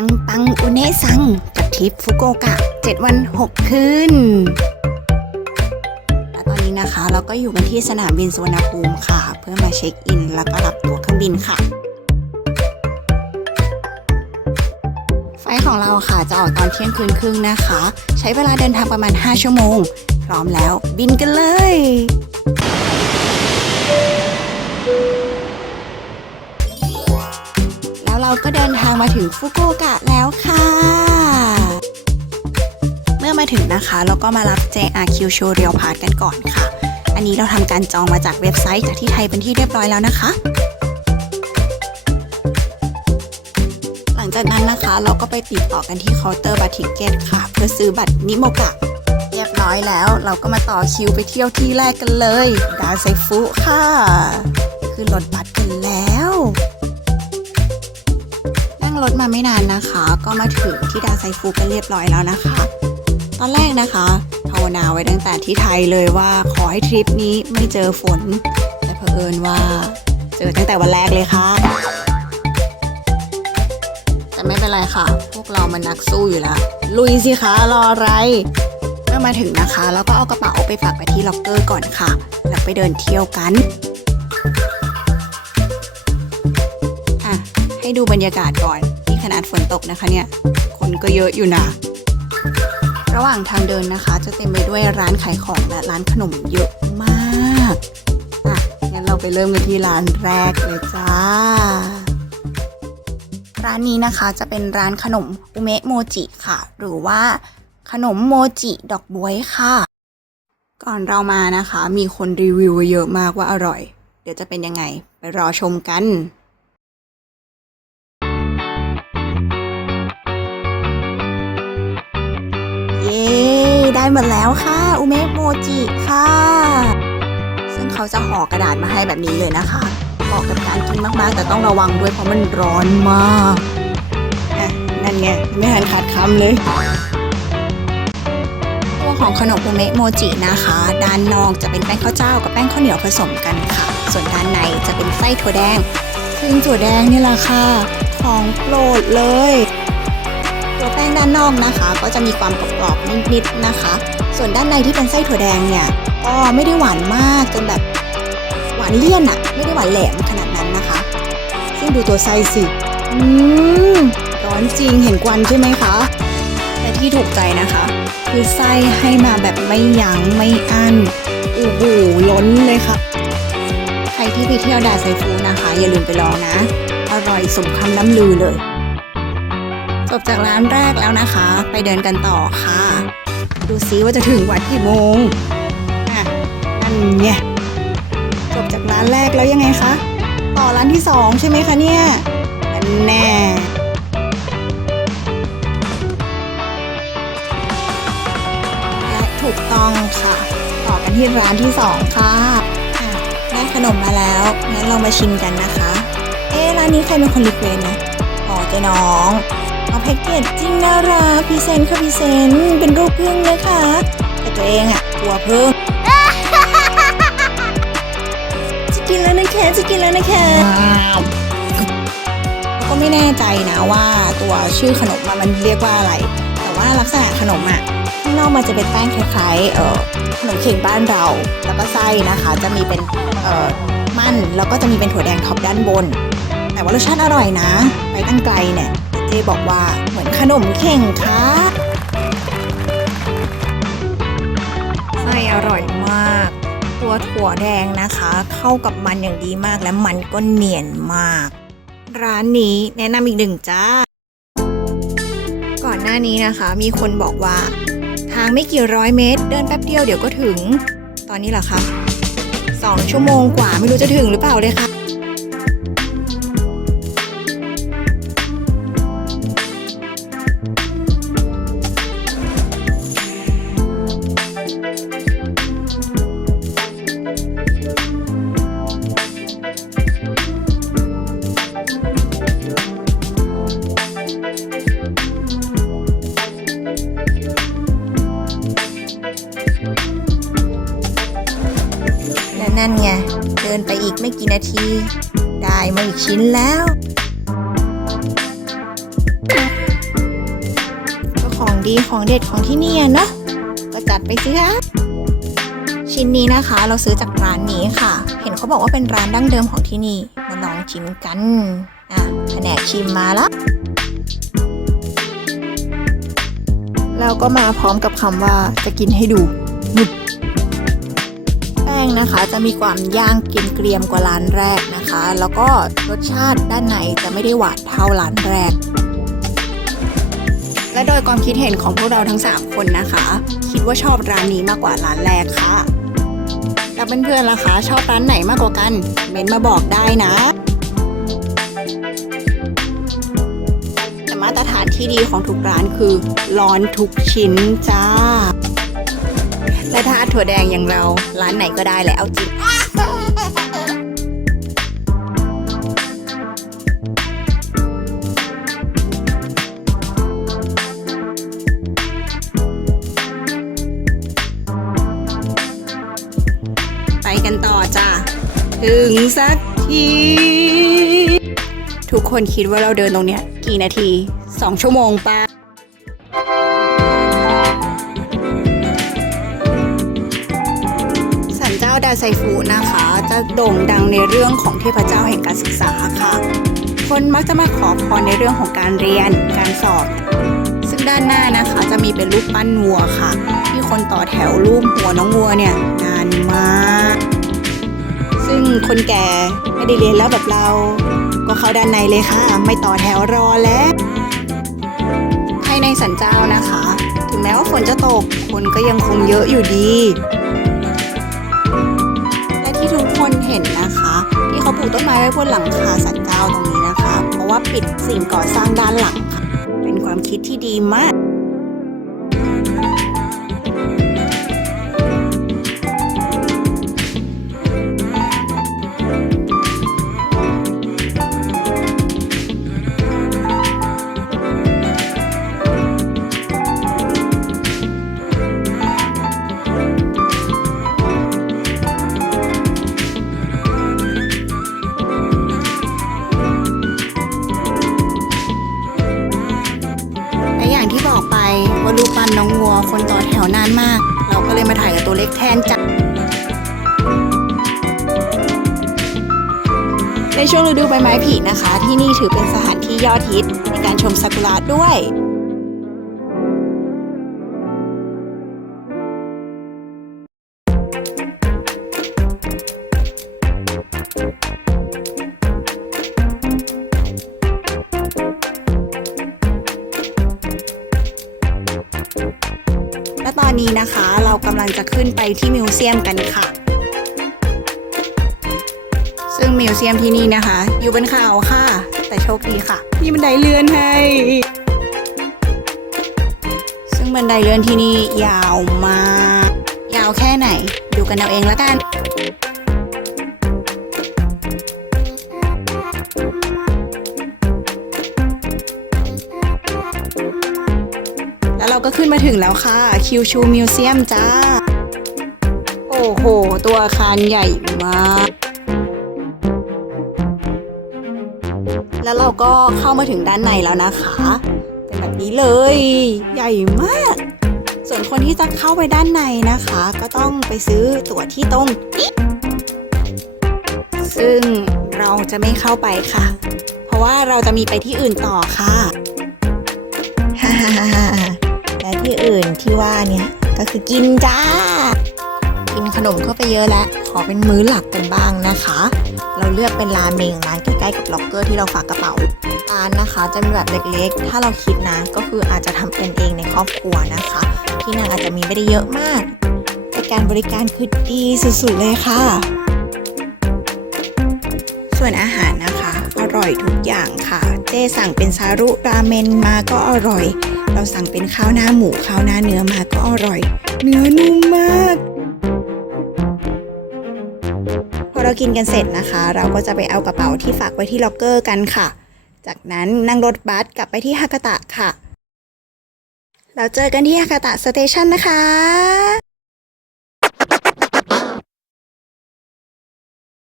ปังปังอุเนะซังกับทริปฟุกุโอกะ 7 วัน 6 คืนและตอนนี้นะคะ เราก็อยู่กันที่สนามบินสุวรรณภูมิค่ะ เพื่อมาเช็คอิน แล้วก็รับตั๋วเครื่องบินค่ะ ไฟล์ของเราค่ะจะออกตอนเที่ยงคืนครึ่งนะคะ ใช้เวลาเดินทางประมาณ 5 ชั่วโมง พร้อมแล้วบินกันเลย แล้วเราก็เดินทางมาถึงฟุกุโอกะแล้วค่ะ เมื่อมาถึงนะคะเราก็มารับ JRQ Show Rail Pass กันก่อนค่ะ อันนี้เราทำการจองมาจากเว็บไซต์จากที่ไทยเป็นที่เรียบร้อยแล้วนะคะ หลังจากนั้นนะคะเราก็ไปติดต่อกันที่เคาน์เตอร์บัตรทิเก็ตค่ะ เพื่อซื้อบัตรนิโมกะเรียบร้อยแล้ว เราก็มาต่อคิวไปเที่ยวที่แรกกันเลย ดาไซฟุค่ะ คือรถบัสกัน ถมาไม่นานนะคะ ก็มาถึงที่ดาไซฟุกันเรียบร้อยแล้วนะคะ ตอนแรกนะคะภาวนาไว้ตั้งแต่ที่ไทยเลยว่าขอให้ทริปนี้ไม่เจอฝน แต่เผอิญว่าเจอตั้งแต่วันแรกเลยค่ะ แต่ไม่เป็นไรค่ะ พวกเรามันนักสู้อยู่แล้ว ลุยสิคะรออะไรเมื่อมาถึงนะคะ แล้วก็เอากระเป๋าไปฝากไว้ที่ล็อกเกอร์ก่อนค่ะ แล้วไปเดินเที่ยวกันอะให้ดูบรรยากาศก่อน นี่ขนาดฝนตกนะคะเนี่ย คนก็เยอะอยู่นะ ระหว่างทางเดินนะคะ จะเต็มไปด้วยร้านขายของและร้านขนมเยอะมากอะงั้นเราไปเริ่มกันที่ร้านแรกเลยจ้า ร้านนี้นะคะจะเป็นร้านขนมอุเมะโมจิค่ะ หรือว่าขนมโมจิดอกบวยค่ะ ก่อนเรามานะคะ มีคนรีวิวเยอะมากว่าอร่อย เดี๋ยวจะเป็นยังไง ไปรอชมกัน หมดแล้วค่ะอุเมะโมจิค่ะ ซึ่งเขาจะห่อกระดาษมาให้แบบนี้เลยนะคะเหมาะกับการกินมากๆ แต่ต้องระวังด้วยเพราะมันร้อนมากอะนั่นไงไม่ทันขาดคำเลยตัวของขนมอุเมะโมจินะคะ ด้านนอกจะเป็นแป้งข้าวเจ้ากับแป้งข้าวเหนียวผสมกันค่ะ ส่วนด้านในจะเป็นไส้ถั่วแดงซึ่งถั่วแดงนี่แหละค่ะ ของโปรดเลย ตัวแป้งด้านนอกนะคะ ก็จะมีความกรอบๆนิดๆนะคะ ส่วนด้านในที่เป็นไส้ถั่วแดงเนี่ยก็ไม่ได้หวานมากจนแบบหวานเลี่ยนอะไม่ได้หวานแหลมขนาดนั้นนะคะ ซึ่งดูตัวไส้สิอืมร้อนจริงเห็นควันใช่ไหมคะแต่ที่ถูกใจนะคะ คือไส้ให้มาแบบไม่ยั้งไม่อั้นโอ้โหล้นเลยค่ะ ใครที่ไปเที่ยวดาไซฟูนะคะ อย่าลืมไปลองนะ อร่อยสมคำน้ำลือเลย จบจากร้านแรกแล้วนะคะ ไปเดินกันต่อค่ะ ดูซิว่าจะถึงวัดกี่โมงอะนั่นไงจบจากร้านแรกแล้วยังไงคะ ต่อร้านที่สองใช่ไหมคะเนี่ยนแน่และถูกต้องค่ะ ต่อกันที่ร้านที่สองค่ะได้ขนมมาแล้ว งั้นเรามาชิมกันนะคะ เอ๊ร้านนี้ใครเป็นคนรีเควสนะอ๋อเจ๊น้อง เอาแพ็กเกจจริงน่ารักพรีเซนต์ค่ะพรีเซนต์เป็นรูปพึ่งเลยค่ะแต่ตัวเองอะกลัวพึ่งจะกินแล้วนะคะจะกินแล้วนะคะก็ไม่แน่ใจนะว่าตัวชื่อขนมอะมันเรียกว่าอะไร แต่ว่าลักษณะขนมอะข้างนอกมันจะเป็นแป้งคล้ายๆเอ่อขนมเข่งบ้านเรา แล้วก็ไส้นะคะ จะมีเป็นเอ่อมันแล้วก็จะมีเป็นถั่วแดงท็อปด้านบน แต่ว่ารสชาติอร่อยนะ ไปตั้งไกลเนี่ย เจ๊บอกว่าเหมือนขนมเข่งค่ะไส้อร่อยมาก ตัวถั่วแดงนะคะ เข้ากับมันอย่างดีมากและมันก็เนียนมาก ร้านนี้แนะนำอีกหนึ่งจ้า ก่อนหน้านี้นะคะ มีคนบอกว่า ทางไม่กี่ร้อยเมตร เดินแป๊บเดียวเดี๋ยวก็ถึง ตอนนี้เหรอคะสองชั่วโมงกว่าไม่รู้จะถึงหรือเปล่าเลยค่ะและ นาที ได้มาอีกชิ้นแล้ว ก็ของดีของเด็ดของที่นี่เนาะก็จัดไปสิคะชิ้นนี้นะคะเราซื้อจากร้านนี้ค่ะ เห็นเขาบอกว่าเป็นร้านดั้งเดิมของที่นี่ มาลองชิมกันอะแผนกชิมมาแล้วแล้วก็มาพร้อมกับคำว่าจะกินให้ดูหนุบ นะคะ จะมีความย่างเกรียมกว่าร้านแรกนะคะ แล้วก็รสชาติด้านในจะไม่ได้หวานเท่าร้านแรก และโดยความคิดเห็นของพวกเราทั้ง 3 คนนะคะ คิดว่าชอบร้านนี้มากกว่าร้านแรกค่ะแล้วเพื่อนๆล่ะคะชอบร้านไหนมากกว่ากันเม้นมาบอกได้นะแต่มาตรฐานที่ดีของทุกร้านคือร้อนทุกชิ้นจ้า และถ้าถั่วแดงอย่างเรา ร้านไหนก็ได้แหละเอาจริงไปกันต่อจ้าถึงสักที ทุกคนคิดว่าเราเดินตรงเนี้ยกี่นาทีสองชั่วโมงปะ ไซฟูนะคะ จะโด่งดังในเรื่องของเทพเจ้าแห่งการศึกษาค่ะ คนมักจะมาขอพรในเรื่องของการเรียน การสอบ ซึ่งด้านหน้านะคะจะมีเป็นรูปปั้นวัวค่ะ ที่คนต่อแถวรูปหัวน้องวัวเนี่ยนานมาก ซึ่งคนแก่ไม่ได้เรียนแล้วแบบเรา ก็เข้าด้านในเลยค่ะ ไม่ต่อแถวรอแล้วภายในสันเจ้านะคะ ถึงแม้ว่าฝนจะตกคนก็ยังคงเยอะอยู่ดี เห็นนะคะ ที่เขาปลูกต้นไม้ไว้บนหลังคาสันเจ้าตรงนี้นะคะ เพราะว่าปิดสิ่งก่อสร้างด้านหลังค่ะ เป็นความคิดที่ดีมาการูปปั้นน้องวัวคนต่อแถวนานมาก เราก็เลยมาถ่ายกับตัวเล็กแทนจ้ะในช่วงฤดูใบไม้ผลินะคะ ที่นี่ถือเป็นสถานที่ยอดฮิตในการชมซากุระด้วย และตอนนี้นะคะเรากำลังจะขึ้นไปที่มิวเซียมกันค่ะ ซึ่งมิวเซียมที่นี่นะคะ อยู่บนเขาค่ะ แต่โชคดีค่ะมีบันไดเลื่อนให้ ซึ่งบันไดเลื่อนที่นี่ยาวมาก ยาวแค่ไหน ดูกันเอาเองแล้วกัน ก็ขึ้นมาถึงแล้วค่ะคิวชูมิวเซียมจ้า โอ้โห ตัวอาคารใหญ่มาก แล้วเราก็เข้ามาถึงด้านในแล้วนะคะเป็นแบบนี้เลย ใหญ่มาก ส่วนคนที่จะเข้าไปด้านในนะคะ ก็ต้องไปซื้อตั๋วที่ตรงนี้ซึ่งเราจะไม่เข้าไปค่ะ เพราะว่าเราจะมีไปที่อื่นต่อค่ะฮ่าฮ่าฮ่า และที่อื่นที่ว่าเนี่ยก็คือกินจ้า กินขนมเข้าไปเยอะแล้ว ขอเป็นมื้อหลักกันบ้างนะคะ เราเลือกเป็นราเมงร้านใกล้ๆกับล็อกเกอร์ที่เราฝากกระเป๋าร้านนะคะ จะมีแบบเล็กๆ ถ้าเราคิดนะก็คืออาจจะทำเป็นเองในครอบครัวนะคะ ที่นั่นอาจจะมีไม่ได้เยอะมากแต่การบริการคือดีสุดๆเลยค่ะ ส่วนอาหารนะคะ อร่อยทุกอย่างค่ะ เจสั่งเป็นซารุราเมนมาก็อร่อย เราสั่งเป็นข้าวหน้าหมูข้าวหน้าเนื้อมาก็อร่อย เนื้อนุ่มมาก พอเรากินกันเสร็จนะคะ เราก็จะไปเอากระเป๋าที่ฝากไว้ที่ล็อกเกอร์กันค่ะ จากนั้นนั่งรถบัสกลับไปที่ฮากาตะค่ะ เราเจอกันที่ฮากาตะสเตชันนะคะ